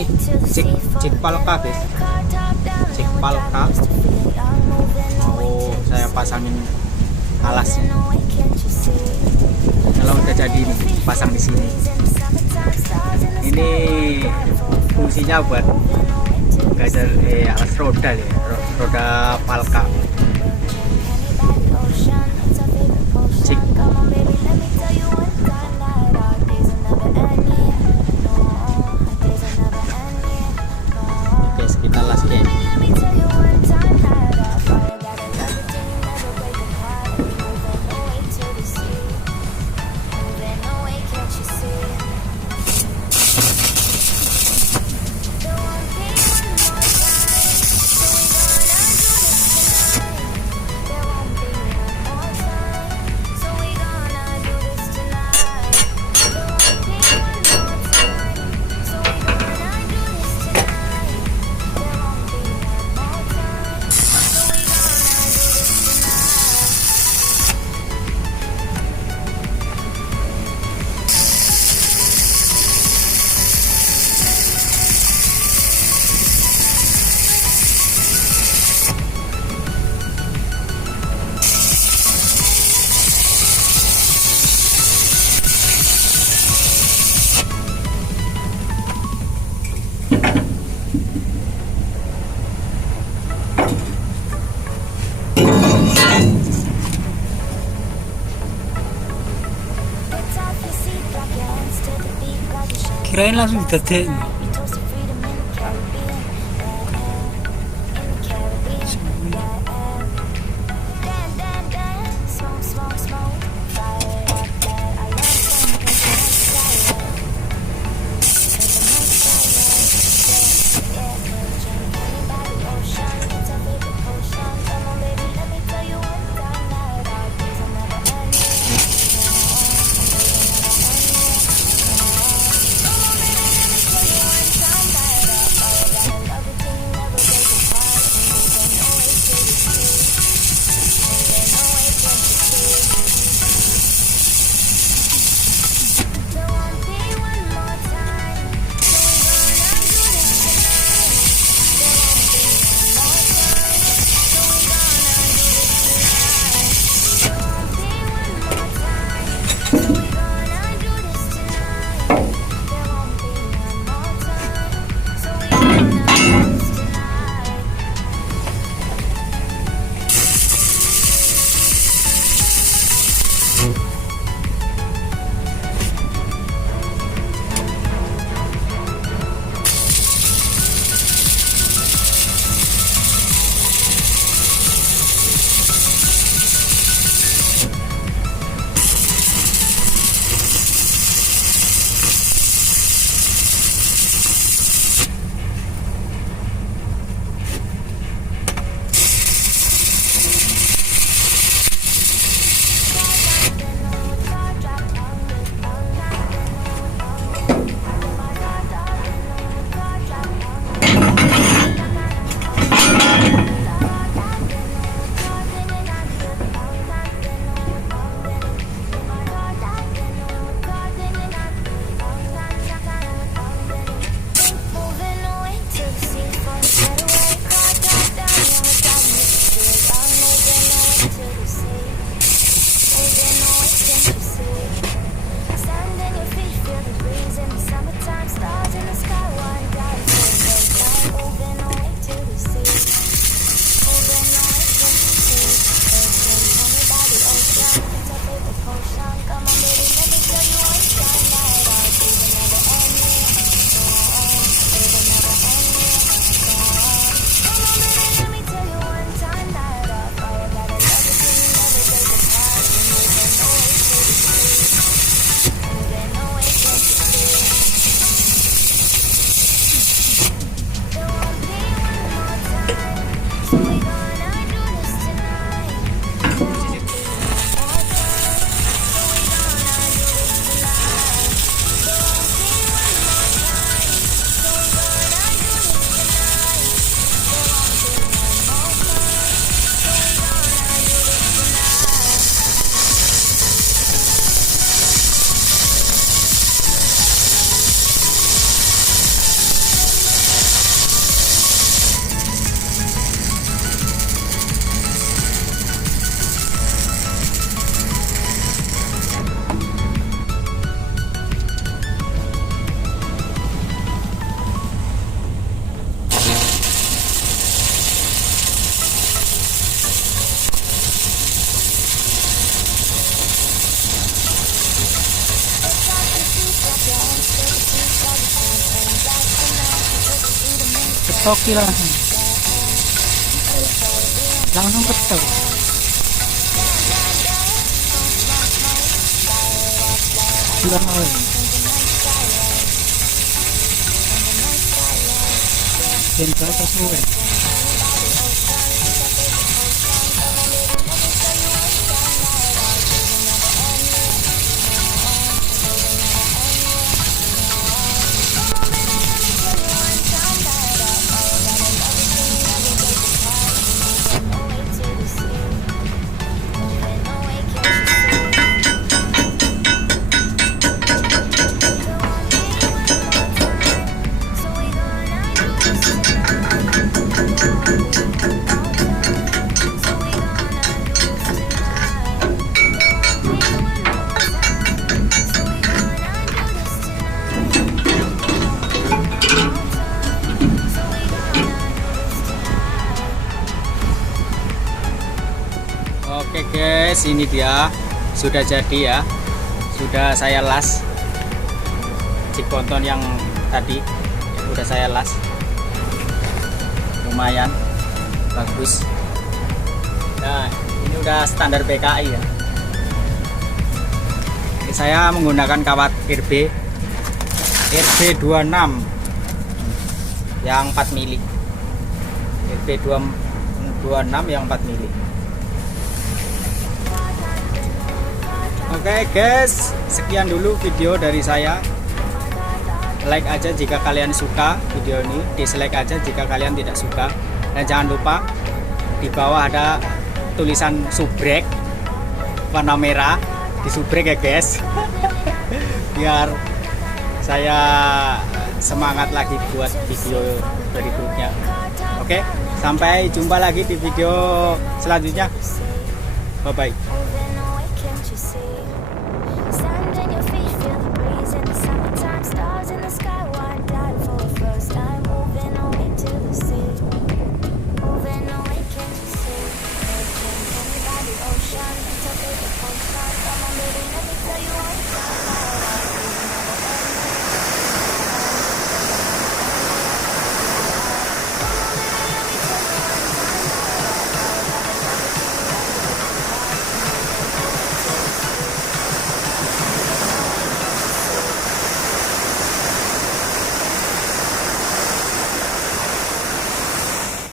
ini cek palka guys, cek palka. Oh, saya pasangin alasnya. Kalau udah jadi ini pasang di sini. Ini fungsinya buat guider alas roda ya, roda palka. Cek. Oke, sekitar las kayak ini. Kirain langsung didadek. Toki langsung. Langsung ketok. Bulan awal. Dan ke atas luwe. Oke guys, ini dia sudah jadi ya, sudah saya las cik ponton yang tadi, sudah saya las, lumayan bagus. Nah ini udah standar PKI ya. Ini saya menggunakan kawat RB26 yang 4 mili, RB26 yang 4 mili. Oke guys, sekian dulu video dari saya. Like aja jika kalian suka video ini, dislike aja jika kalian tidak suka. Dan jangan lupa di bawah ada tulisan subrek warna merah, di subrek ya guys. Biar saya semangat lagi buat video berikutnya. Oke, sampai jumpa lagi di video selanjutnya. Bye bye. Can't you see?